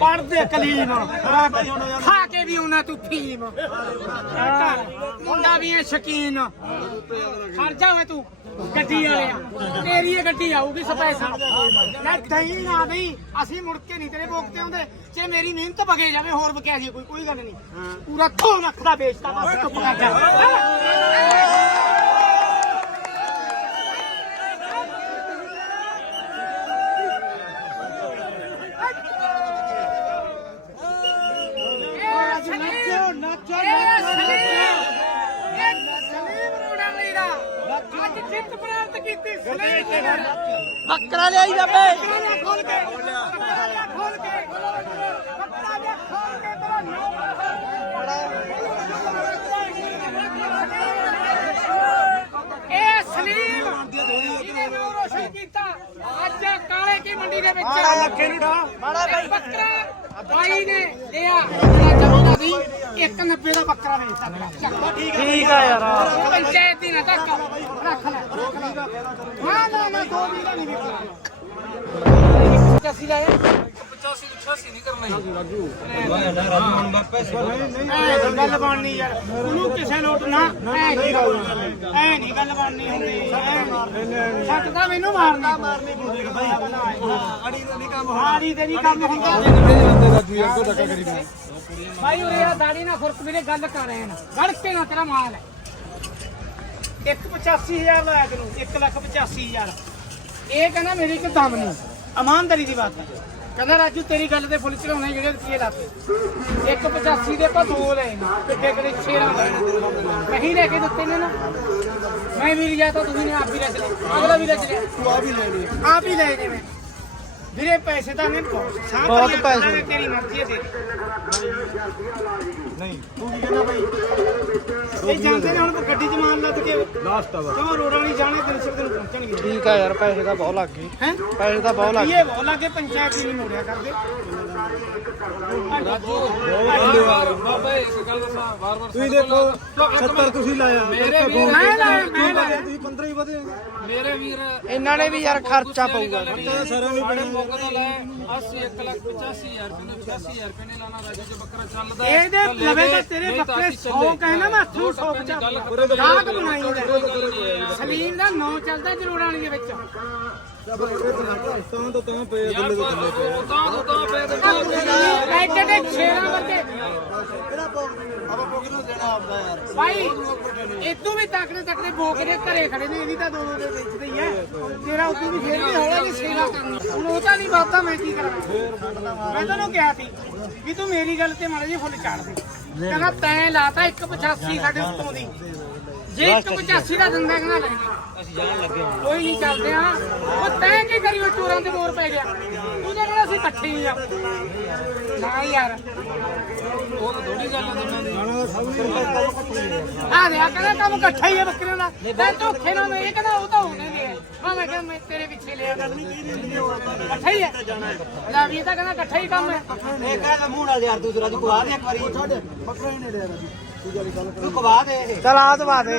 ਪੜਦੇ ਕਲੀਨ ਖਾ ਕੇ ਵੀ ਉਹਨਾਂ ਤੂੰ ਫੀਮ। ਮੁੰਡਾ ਵੀ ਹੈ ਸ਼ਕੀਨ। ਜਾ ਓਏ ਤੂੰ। ਗੱਡੀ ਵਾਲਿਆ। ਤੇਰੀ ਇਹ ਗੱਡੀ ਆਊਗੀ ਸਪੈਸ਼ਲ। ਲੈ ਦਹੀਂ ਨਾ ਦਹੀਂ। ਅਸੀਂ ਮੁੜ ਕੇ ਨਹੀਂ ਤੇਰੇ ਭੋਗ ਤੇ ਆਉਂਦੇ। ਜੇ ਮੇਰੀ ਮਿਹਨਤ ਬਗੇ ਜਾਵੇ ਹੋਰ ਬਕਿਆ ਜੀ ਕੋਈ ਕੋਈ ਗੱਲ ਨਹੀਂ। ਪੂਰਾ 2 ਲੱਖ ਦਾ ਵੇਚਦਾ ਬਸ ਚੁੱਪ ਕਰ ਜਾ। ਜਿੱਤ ਪ੍ਰਾਪਤ ਕੀਤੀ ਬੱਕਰਾ ਲਿਆਈ ਜਾਵੇ ਖੋਲ ਕੇ ਖੋਲ ਕੇ। ਬੱਕਰਾ ਦੇ ਖੋਲ ਕੇ ਤੇਰਾ ਇਹ ਸਲੀਮ ਰੋਸ਼ਨ ਕੀਤਾ ਅੱਜ ਕਾਲੇ ਕੀ ਮੰਡੀ ਦੇ ਵਿੱਚ ਲੱਖੇ ਨੂੰ। ਢਾ ਮਾੜਾ ਬਾਈ ਬੱਕਰਾ ਬਾਈ ਨੇ ਲਿਆ ਜਿਹੜਾ ਜਮਨਾ ਸੀ। 190 ਦਾ ਬੱਕਰਾ ਵੇਚਦਾ ਠੀਕ ਆ ਯਾਰ। ਪੰਚਾਇਤ ਨਾ ਧੱਕ। ਰੱਖ ਲੈ ਹਾਂ ਨਾ ਨਾ ਦੋ ਵੀ ਨਹੀਂ ਵਿਕਣਾ 85 ਲਾਇਆ 85 86 ਨਹੀਂ ਕਰਨਾ ਐ ਗੱਲ ਬਣਨੀ ਯਾਰ। ਉਹਨੂੰ ਕਿਸੇ ਲੋਟ ਨਾ ਐ ਨਹੀਂ ਗੱਲ ਐ ਨਹੀਂ ਗੱਲ ਬਣਨੀ ਹੁੰਦੀ। ਸੱਟ ਤਾਂ ਮੈਨੂੰ ਮਾਰਨਾ ਮਾਰਨੀ ਪਊਗੀ ਭਾਈ ਆੜੀ ਤੇ ਨਹੀਂ ਕੰਮ ਆੜੀ ਤੇ ਨਹੀਂ ਕੰਮ ਹੁੰਦਾ ਭਾਈ ਉਰੇ ਆ ਦਾੜੀ ਨਾ ਫੁਰਕ ਵੀਰੇ ਗੱਲ ਕਰ ਰਹੇ ਨਾ ਗੜ ਕੇ ਨਾ ਤੇਰਾ ਮਾਲ ਹੈ 185000 ਲਾਇਆ ਤੈਨੂੰ 185000 ਇਹ ਕਹਿੰਦਾ ਮੇਰੀ ਇੱਕ ਦਮ ਨਹੀਂ। ਇਮਾਨਦਾਰੀ ਦੀ ਬਾਤ ਹੈ। ਕਹਿੰਦਾ ਰਾਜੂ ਤੇਰੀ ਗੱਲ ਤੇ ਫੁੱਲ ਚੜਾਉਣੇ ਜਿਹੜੇ ਰੁਪਏ ਲਾਤੇ। 185 ਦੇ ਆਪਾਂ ਦੋ ਲਏ ਕਿੱਡੇ ਕਿੱਡੇ ਦਾ ਮੈਂ ਹੀ ਲੈ ਕੇ ਦਿੱਤੇ ਨੇ ਨਾ। ਮੈਂ ਵੀ ਲਿਆ ਤਾਂ ਤੁਸੀਂ ਨੇ ਆਪ ਵੀ ਲੈ ਚਲੇ ਅਗਲਾ ਵੀ ਲੈ ਚਲੇ ਤੂੰ ਆ ਵੀ ਲੈ ਲਈ ਆਪ ਹੀ ਲੈ ਗਏ ਮੈਂ। ਵੀਰੇ ਪੈਸੇ ਤਾਂ ਨੇ ਬਹੁਤ ਪੈਸੇ। ਤੇਰੀ ਮਰਜ਼ੀ ਹੈ ਤੇਰੀ ਨਹੀਂ ਤੂੰ ਕੀ ਕਹਿੰਦਾ ਬਾਈ? ਇਹ ਜਾਂਦੇ ਨੇ ਹੁਣ ਗੱਡੀ 'ਚ ਮਾਲ ਲੱਦ ਕੇ। ਲਾਸਟ ਆ ਕਿਉਂ ਰੋਡਾਂ ਨਹੀਂ ਜਾਣੇ ਦਿਨ ਸਿਰ ਦਿਨ ਪਹੁੰਚਣਗੇ। ਠੀਕ ਆ ਯਾਰ ਪੈਸੇ ਤਾਂ ਬਹੁਤ ਲੱਗ ਗਏ। ਹੈ? ਪੈਸੇ ਤਾਂ ਬਹੁਤ ਲੱਗ ਗਏ। ਇਹ ਬਹੁਤ ਲੱਗੇ ਪੰਚਾਇਤ ਹੀ ਨਹੀਂ ਮੋੜਿਆ ਕਰਦੇ। ਤੁਸੀਂ ਦੇਖੋ 70 ਤੁਸੀਂ ਲਾਇਆ। ਮੇਰੇ ਮੈਂ ਲਾਇਆ, ਮੈਂ ਲਾਇਆ। ਤੁਸੀਂ 15 ਹੀ ਵਧੇ ਮੇਰੇ ਵੀਰ ਇਹਨਾਂ ਨੇ ਵੀ ਯਾਰ ਖਰਚਾ ਪਊਗਾ। ਸਾਰਿਆਂ ਨੂੰ ਬੜੇ ਮੌਕੇ ਦਾ ਲੈ 80 1 ਲੱਖ 85000 ਰੁਪਏ ਨੇ 85000 ਰੁਪਏ ਨੇ ਲਾਣਾ ਰਾਜੂ ਜੇ ਬੱਕਰਾ ਚੱਲਦਾ ਹੈ, ਇਹਦੇ ਤਾਂ ਲੈ ਲਵੇ ਦੇ, ਤਾਂ ਤੇਰੇ ਤਾਂ ਬੱਕਰੇ ਅਸੀਂ 100 ਚੱਲੇ। ਕਹਿਣਾ ਮੈਂ ਹੱਥੋਂ 100 ਬਚਾ ਗਾਹਕ ਬਣਾਈ ਦਾ ਸਲੀਮ ਦਾ ਨਾਂ ਚੱਲਦਾ ਜਰੋੜਾਂ ਵਾਲੀ ਦੇ ਵਿੱਚ। ਤਾਂ ਤੋਂ ਤਾਂ ਪਏ ਯਾਰ ਉਹ ਤਾਂ ਉਹ ਤਾਂ ਪੈ ਦੇ ਐਡੇ ਦੇ ਛੇਰਾਂ ਵਰਗੇ ਆਪਾਂ ਪੋਕਿਟ ਨੂੰ ਦੇਣਾ ਆਪਦਾ ਯਾਰ ਭਾਈ ਇਤੋਂ ਵੀ ਤੱਕੜੇ ਤੱਕੜੇ ਬੋਕ ਦੇ ਘਰੇ ਖੜੇ ਨੇ ਇਹਦੀ ਤਾਂ ਦੋ ਦੋ ਦੇ ਵੇਚਦੇ ਹੀ। ਐ ਤੇਰਾ ਉਦੋਂ ਵੀ ਫੇਰ ਵੀ ਹੌਲਾ ਨਹੀਂ ਸੇਵਾ ਕਰਨੀ। ਹੁਣ ਉਹ ਤਾਂ ਨਹੀਂ ਬਾਤਾਂ ਮੈਂ ਕੀ ਕਰਾਂ? ਮੈਂ ਤੈਨੂੰ ਕਿਹਾ ਸੀ ਵੀ ਤੂੰ ਮੇਰੀ ਗੱਲ ਤੇ ਮਾੜਾ ਜੀ ਫੁੱਲ ਚਾੜ ਦੇ। ਕਹਿੰਦਾ ਤੈਂ ਲਾਤਾ 185 ਸਾਡੇ ਉੱਤੋਂ ਦੀ। ਜੇ 185 ਦਾ ਦਿੰਦਾ ਕਹਿੰਦਾ ਲੈ ਅਸੀਂ ਜਾਣ ਲੱਗੇ ਕੋਈ ਨਹੀਂ ਚੱਲਦੇ ਆ। ਉਹ ਤੈਂ ਕੀ ਕਰੀ ਉਹ ਚੋਰਾਂ ਦੇ ਮੋਰ ਪੈ ਗਿਆ। ਤੂੰ ਤਾਂ ਕਹਿੰਦਾ ਅਸੀਂ ਇਕੱਠੇ ਹੀ ਆ। ਨਾ ਯਾਰ। ਉਹ ਥੋੜੀ ਗੱਲ ਆ ਰਿਹਾ ਕਹਿੰਦਾ ਕੰਮ ਇਕੱਠਾ ਹੀ ਹੈ ਬੱਕਰੀਆਂ ਦਾ। ਤੇ ਧੋਖੇ ਨਾਲ ਇਹ ਕਹਿੰਦਾ ਉਹ ਤਾਂ ਹੋਣੇ ਨੇ। ਹਾਂ ਮੈਂ ਕਿਹਾ ਮੈਂ ਤੇਰੇ ਪਿੱਛੇ ਲਿਆ ਗੱਲ ਨਹੀਂ ਇਕੱਠਾ ਹੀ ਹੈ ਲੈ ਵੀ ਇਹ ਤਾਂ ਕਹਿੰਦਾ ਇਕੱਠਾ ਹੀ ਕੰਮ ਹੈ ਇਹ ਕਹਿੰਦਾ ਮੂੰਹ ਨਾਲ ਯਾਰ ਦੂਸਰਾ ਤੂੰ ਕਵਾ ਦੇ ਇੱਕ ਵਾਰੀ ਬੱਕਰਾ ਹੀ ਨਹੀਂ ਦੇ ਰਿਹਾ ਤੂੰ ਕਵਾ ਦੇ ਇਹ ਚਲ ਆ ਦਵਾ ਦੇ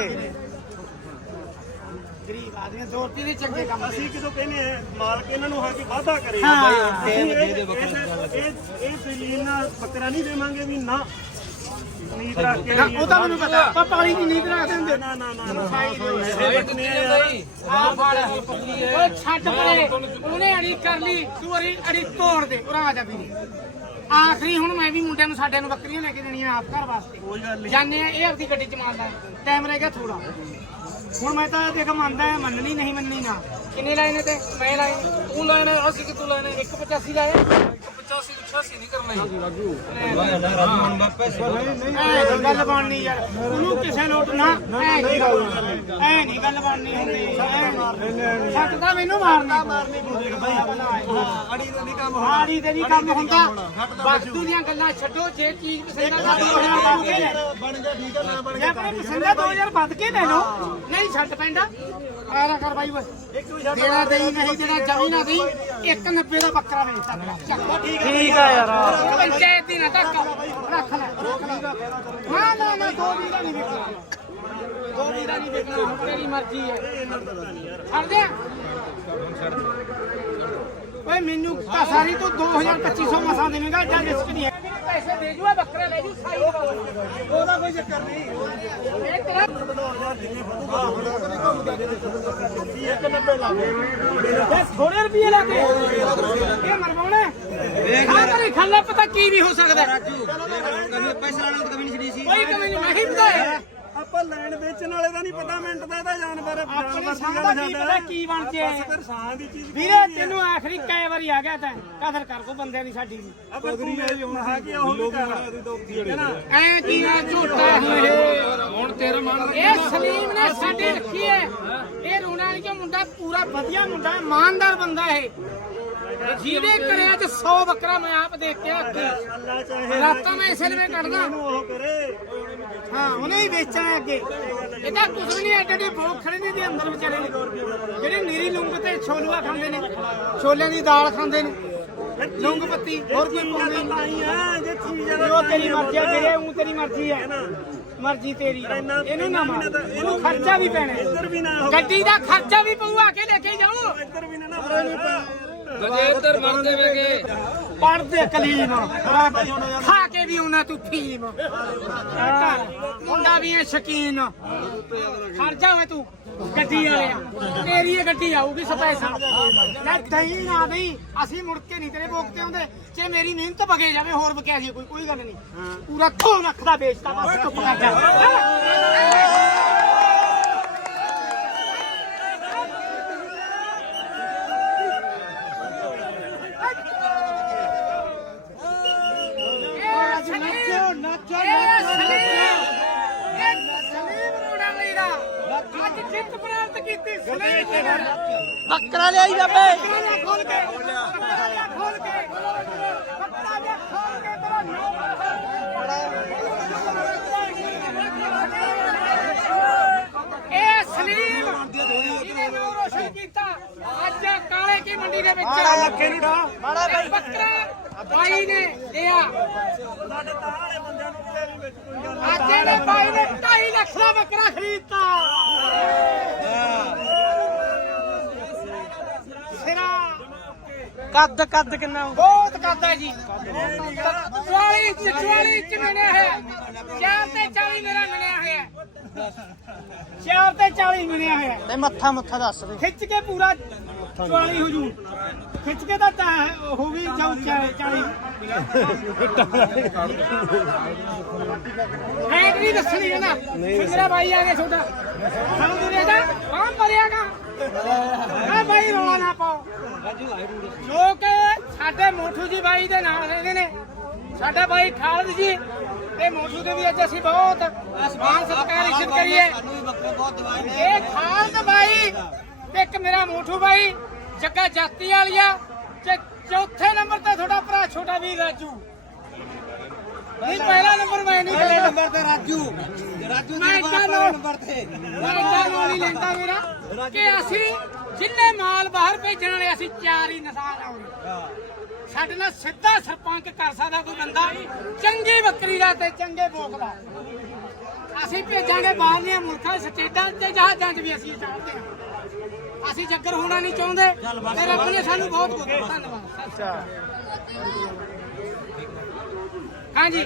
ਗਰੀਬ ਆਦਮੀ ਦੋ ਰੁਪਏ ਦੇ ਚੰਗੇ ਕੰਮ ਅਸੀਂ ਕਿਦੋਂ ਕਹਿੰਦੇ ਆ ਮਾਲਕ ਇਹਨਾਂ ਨੂੰ ਹਾਂ ਕਿ ਵਾਅਦਾ ਕਰੇ ਹਾਂ ਇਹ ਇਹ ਇਹ ਦਲੀਲ ਨਾਲ ਬੱਕਰਾ ਨਹੀਂ ਦੇਵਾਂਗੇ ਵੀ ਨਾ ਨੀਂਦ ਰੱਖ ਕੇ ਨਾ, ਉਹ ਤਾਂ ਮੈਨੂੰ ਪਤਾ ਪਾਪਾ ਵਾਲੀ ਦੀ ਨੀਂਦ ਰੱਖਦੇ ਹੁੰਦੇ ਨਾ ਨਾ ਨਾ ਨਾ ਸਾਈਡ ਨਹੀਂ ਬਈ ਆ ਫੜ ਓਏ ਛੱਡ ਪਰੇ ਉਹਨੇ ਅੜੀ ਕਰ ਲਈ ਤੂੰ ਅੜੀ ਅੜੀ ਤੋੜ ਦੇ ਉਰਾ ਆ ਜਾ ਵੀ ਆਖਰੀ ਹੁਣ ਮੈਂ ਵੀ ਮੁੰਡਿਆਂ ਨੂੰ ਸਾਡੇ ਨੂੰ ਬੱਕਰੀਆਂ ਲੈ ਕੇ ਦੇਣੀਆਂ ਆਪ ਘਰ ਵਾਸਤੇ ਕੋਈ ਗੱਲ ਨਹੀਂ ਜਾਣੇ ਆ ਇਹ ਆਪਦੀ ਗੱਡੀ ਚ ਮਾਰਦਾ ਟਾਈਮ ਰਹਿ ਗਿਆ ਥੋੜਾ ਹੁਣ ਮੈਂ ਤਾਂ ਦੇਖ ਮੰਨਦਾ ਹੈ, ਮੰਨਣੀ ਨਹੀਂ ਮੰਨਣੀ ਨਾ ਕਿੰਨੇ ਲਾਏ ਨੇ ਤੇ ਮੈਂ ਲਾਏ ਨੇ ਤੂੰ ਲੈਣਾ ਅਸੀਂ ਕਿ ਤੂੰ ਲੈਣਾ 185 ਲਾਏ 85 86 ਨਹੀਂ ਕਰਨਾ ਐ ਗੱਲ ਬਣਨੀ ਯਾਰ। ਉਹਨੂੰ ਕਿਸੇ ਲੋਟ ਨਾ ਐ ਨਹੀਂ ਗੱਲ ਐ ਨਹੀਂ ਗੱਲ ਬਣਨੀ ਹੁੰਦੀ। ਸੱਟ ਤਾਂ ਮੈਨੂੰ ਮਾਰਨਾ ਮਾਰਨੀ ਪਊਗੀ ਭਾਈ ਆੜੀ ਤੇ ਨਹੀਂ ਕੰਮ ਆੜੀ ਤੇ ਨਹੀਂ ਕੰਮ ਹੁੰਦਾ। ਵਕਤੂ ਦੀਆਂ ਗੱਲਾਂ ਛੱਡੋ ਜੇ ਚੀਜ਼ ਪਸੰਦ ਆ ਤਾਂ ਬਣ ਗਿਆ ਠੀਕ ਆ ਨਾ ਬਣ ਜੇ ਆਪਣੇ ਪਸੰਦ ਆ 2000 ਵੱਧ ਕੇ ਲੈ ਲਓ। ਨਹੀਂ ਛੱਡ ਪੈਂਦਾ। ਆ ਨਾ ਕਰ ਬਾਈ ਬਸ ਦੇਣਾ ਦੇਈ ਨਹੀਂ ਜਿਹੜਾ ਜਮੀ ਨਾ ਦੇਈ 190 ਦਾ ਬੱਕਰਾ ਵੇਚਦਾ ਮੇਰਾ ਚੱਕ। ਠੀਕ ਆ ਯਾਰ। ਪੰਚਾਇਤ ਦੀ ਨਾ ਧੱਕ। ਰੱਖ ਲੈ ਹਾਂ ਨਾ ਨਾ ਦੋ ਵੀ ਦਾ ਨਹੀਂ ਵਿਕਣਾ ਦੋ ਵੀ ਦਾ ਨਹੀਂ ਵਿਕਣਾ ਤੇਰੀ ਮਰਜ਼ੀ ਹੈ। ਛੱਡ ਦੇ। ਓਏ ਮੈਨੂੰ ਤਾਂ ਸਾਰੀ ਤੂੰ 2250 ਮਸਾਂ ਦੇਵੇਂਗਾ ਜਾਂ ਰਿਸਕ ਨਹੀਂ ਹੈ। ਪੈਸੇ ਦੇ ਜੂਆ ਬੱਕਰਾ ਲੈ ਜੂ ਸਾਈ ਉਹਦਾ ਕੋਈ ਚੱਕਰ ਨਹੀਂ। ਇਹ ਤੇਰਾ ਥੋੜੇ ਰੁਪਏ ਲਾ ਕੇ। ਇਹ ਮਰਵਾਉਣਾ ਖਾ ਕਰੀ ਖੱਲਾ ਪਤਾ ਕੀ ਵੀ ਹੋ ਸਕਦਾ ਹੈ। ਪੈਸੇ ਲਾਣਾ ਤਾਂ ਕਮੀ ਨਹੀਂ ਛੜੀ ਸੀ। ਕੋਈ ਕਮੀ ਨਹੀਂ ਮੈਂ ਹੀ ਬਤਾਇਆ ਆਪਾਂ ਲੈਣ ਵੇਚਣ ਵਾਲੇ ਦਾ ਨਹੀਂ ਪਤਾ ਮਿੰਟ ਦਾ ਇਹਦਾ ਜਾਨਵਰ ਆਪਣੇ ਸਾਹ ਦੀ ਕੀ ਛੱਡ। ਪਤਾ ਕੀ ਬਣ ਕੇ ਸਾਹ ਦੀ ਚੀਜ਼ ਵੀਰੇ ਤੈਨੂੰ ਆਖਰੀ ਕਈ ਵਾਰੀ ਆ ਗਿਆ ਤਾਂ ਕਦਰ ਕਰ ਕੋ ਬੰਦਿਆਂ ਦੀ ਸਾਡੀ ਦੀ ਕੀ ਉਹ ਐ ਕੀ ਨਾ ਝੋਟਾ ਇਹ ਹੁਣ ਤੇਰਾ ਮਨ ਇਹ ਸਲੀਮ ਨੇ ਸਾਡੇ ਰੱਖੀ ਹੈ। ਇਹ ਰੋਣਾ ਵਾਲੀ ਜੋ ਮੁੰਡਾ ਪੂਰਾ ਵਧੀਆ ਮੁੰਡਾ ਹੈ, ਇਮਾਨਦਾਰ ਬੰਦਾ ਹੈ ਜਿਹਦੇ ਘਰਿਆਂ 'ਚ 100 ਬੱਕਰਾ ਮੈਂ ਆਪ ਦੇਖ ਕੇ ਆਖੀ। ਰਾਤਾਂ ਮੈਂ ਇਸੇ ਲਈ ਕੱਢਦਾ। ਇਹਨੂੰ ਉਹ ਕਰੇ ਹਾਂ ਉਹਨੇ ਹੀ ਵੇਚਣਾ ਹੈ ਅੱਗੇ। ਇਹਦਾ ਕੁਝ ਵੀ ਨਹੀਂ ਐਡੇ ਭੋਗ ਖੜੇ ਦੇ ਅੰਦਰ ਵਿਚਾਰੇ ਨੇ। ਜਿਹੜੇ ਨੀਰੀ ਲੂੰਗ ਤੇ ਛੋਲੂਆ ਖਾਂਦੇ ਨੇ ਛੋਲਿਆਂ ਦੀ ਦਾਲ ਖਾਂਦੇ ਨੇ ਲੂੰਗ ਪੱਤੀ ਹੋਰ ਕੋਈ ਪਾਉਂਦੇ ਨਹੀਂ। ਜੇ ਚੀਜ਼ ਤੇਰੀ ਮਰਜ਼ੀ ਹੈ ਜਿਹੜੇ ਉਹ ਤੇਰੀ ਮਰਜ਼ੀ ਹੈ। ਮਰਜ਼ੀ ਤੇਰੀ। ਇਹਨੂੰ ਨਾ ਮਾਰ। ਇਹਨੂੰ ਖਰਚਾ ਵੀ ਪੈਣਾ ਹੈ। ਇੱਧਰ ਵੀ ਨਾ ਹੋ ਗੱਡੀ ਦਾ ਖਰਚਾ ਵੀ ਪਊ ਆ ਕੇ ਲੈ ਕੇ ਜਾਓ। ਇੱਧਰ ਵੀ ਨਾ ਨਾ ਜੇ ਇੱਧਰ ਮਰ ਦੇਵੇਗੇ ਪੜਦੇ ਕਲੀਮ ਖਾ ਕੇ ਵੀ ਉਹਨਾਂ ਤੂੰ ਫੀਮ ਮੁੰਡਾ ਵੀ ਹੈ ਸ਼ਕੀਨ। ਖਰਚਾ ਹੋਏ ਤੂੰ ਗੱਡੀ ਵਾਲਿਆ। ਤੇਰੀ ਇਹ ਗੱਡੀ ਆਊਗੀ ਸਪੈਸ਼ਲ। ਲੈ ਦਹੀਂ ਨਾ ਦਹੀਂ ਅਸੀਂ ਮੁੜ ਕੇ ਨਹੀਂ ਤੇਰੇ ਭੋਗ ਤੇ ਆਉਂਦੇ। ਜੇ ਮੇਰੀ ਮਿਹਨਤ ਬਗੇ ਜਾਵੇ ਹੋਰ ਬਕਿਆ ਜੀ ਕੋਈ ਕੋਈ ਗੱਲ ਨਹੀਂ। ਪੂਰਾ 2 ਲੱਖ ਦਾ ਵੇਚਦਾ ਬਸ ਚੁੱਪ ਕਰ ਜਾ। ਪ੍ਰਾਪਤ ਕੀਤੀ ਬੱਕਰਾ ਲਿਆਈ ਬਾਬੇ। ਬੱਕਰਾ ਲਿਆ ਖੋਲ ਕੇ ਬੱਕਰਾ ਲਿਆ ਖੋਲ ਕੇ। ਬੱਕਰਾ ਲਿਆ ਖੋਲ ਕੇ ਤੇਰਾ ਨਾਮ ਇਹ ਸਲੀਮ ਜਿਹਨੇ ਨਾਮ ਰੋਸ਼ਨ ਕੀਤਾ ਅੱਜ ਕਾਲੇ ਕੀ ਮੰਡੀ ਦੇ ਵਿੱਚ ਲੱਖੇ ਨੂੰ ਢਾ ਮਾੜਾ ਬਾਈ। ਬੱਕਰਾ ਬਾਈ ਨੇ ਲਿਆ। ਸਾਡੇ ਤਾਂ ਵਾਲੇ ਬੰਦਿਆਂ ਨੂੰ ਵੀ ਨਹੀਂ ਵਿੱਚ ਕੋਈ ਗੱਲ ਅੱਜ ਇਹਨੇ ਬਾਈ ਨੇ 2.5 ਲੱਖ ਦਾ ਬੱਕਰਾ ਖਰੀਦਤਾ ਸਿਰਾ ਕੱਦ ਕੱਦ ਕਿੰਨਾ? ਬਹੁਤ ਕਰਦਾ ਜੀ। 44 ਇੰਚ 44 ਇੰਚ ਮਿਲਿਆ ਹੈ। 4 ਤੇ 40 ਮੇਰਾ ਮਿਲਿਆ ਹੋਇਆ 4 ਤੇ 40 ਮਿਲਿਆ ਹੋਇਆ ਤੇ ਮੱਥਾ ਮੁੱਥਾ ਦੱਸ ਦੇ। ਖਿੱਚ ਕੇ ਪੂਰਾ 44 ਹੋ ਜੂ। ਖਿੱਚ ਕੇ ਤਾਂ ਤਾਂ ਹੋ ਵੀ ਜਾਊ 40 ਹੈ ਨਹੀਂ ਦੱਸਣੀ ਹੈ ਨਾ। ਮੇਰਾ ਭਾਈ ਆ ਗਿਆ ਛੋਟਾ ਸਾਨੂੰ ਦੁਨੀਆ ਦਾ। ਕੌਣ ਮਰਿਆਗਾ ਆ ਭਾਈ ਰੋਣਾ ਨਾ ਪਾਓ। ਲੋਕ ਸਾਡੇ ਮੋਠੂ ਜੀ ਬਾਈ ਦੇ ਨਾਲ ਰਹਿੰਦੇ ਨੇ। ਸਾਡਾ ਭਾਈ ਖਾਲਦ ਜੀ ਤੇ ਮੋਠੂ ਦੇ ਵੀ ਅੱਜ ਅਸੀਂ ਬਹੁਤ ਸਮਾਨ ਸਤਿਕਾਰ ਇੱਜ਼ਤ ਕਰੀਏ। ਇਹ ਖਾਲਦ ਬਾਈ ਤੇ ਇੱਕ ਮੇਰਾ ਮੋਠੂ ਬਾਈ ਜੱਗਾ ਜਾਤੀ ਵਾਲੀਆ ਤੇ ਚੌਥੇ ਨੰਬਰ ਤੇ ਤੁਹਾਡਾ ਭਰਾ ਛੋਟਾ ਵੀਰ ਰਾਜੂ। ਨਹੀਂ ਪਹਿਲਾ ਨੰਬਰ ਮੈਂ ਨਹੀਂ ਪਹਿਲੇ ਨੰਬਰ ਤੇ ਰਾਜੂ। ਰਾਜੂ ਮੈਂ ਪਹਿਲਾ ਨੰਬਰ ਤੇ। ਮੈਂ ਇੱਦਾਂ ਨਾਂ ਨਹੀਂ ਲੈਂਦਾ ਮੇਰਾ। ਕਿ ਅਸੀਂ ਜਿੰਨੇ ਮਾਲ ਬਾਹਰ ਭੇਜਣ ਵਾਲੇ ਅਸੀਂ ਚਾਰ ਹੀ ਨਸਾਰ ਆਉਣੇ ਸਾਡੇ ਨਾਲ ਸਿੱਧਾ ਸਰਪੰਚ ਕਰ ਸਕਦਾ ਕੋਈ ਬੰਦਾ। ਚੰਗੀ ਬੱਕਰੀ ਦਾ ਤੇ ਚੰਗੇ ਬੋਕ ਦਾ। ਅਸੀਂ ਭੇਜਾਂਗੇ ਬਾਹਰਲੀਆਂ ਮੁਲਕਾਂ ਸਟੇਟਾਂ ਤੇ ਜਹਾਜ਼ਾਂ 'ਚ ਵੀ ਅਸੀਂ ਚਾਹੁੰਦੇ ਹਾਂ। ਅਸੀਂ ਜੱਗਰ ਹੋਣਾ ਨਹੀਂ ਚਾਹੁੰਦੇ। ਤੇ ਰੱਬ ਨੇ ਸਾਨੂੰ ਬਹੁਤ ਕੁਝ ਦਿੱਤਾ। ਧੰਨਵਾਦ। ਅੱਛਾ। ਹਾਂਜੀ।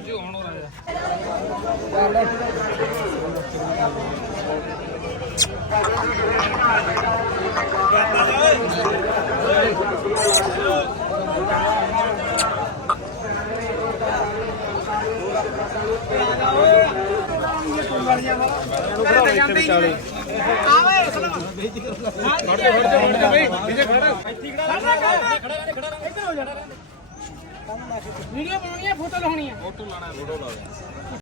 ਵੀਡੀਓ ਬਣਾਉਣੀ ਹੈ ਫੋਟੋ ਲਾਉਣੀ ਹੈ ਫੋਟੋ ਲਾਣਾ ਫੋਟੋ ਲਾ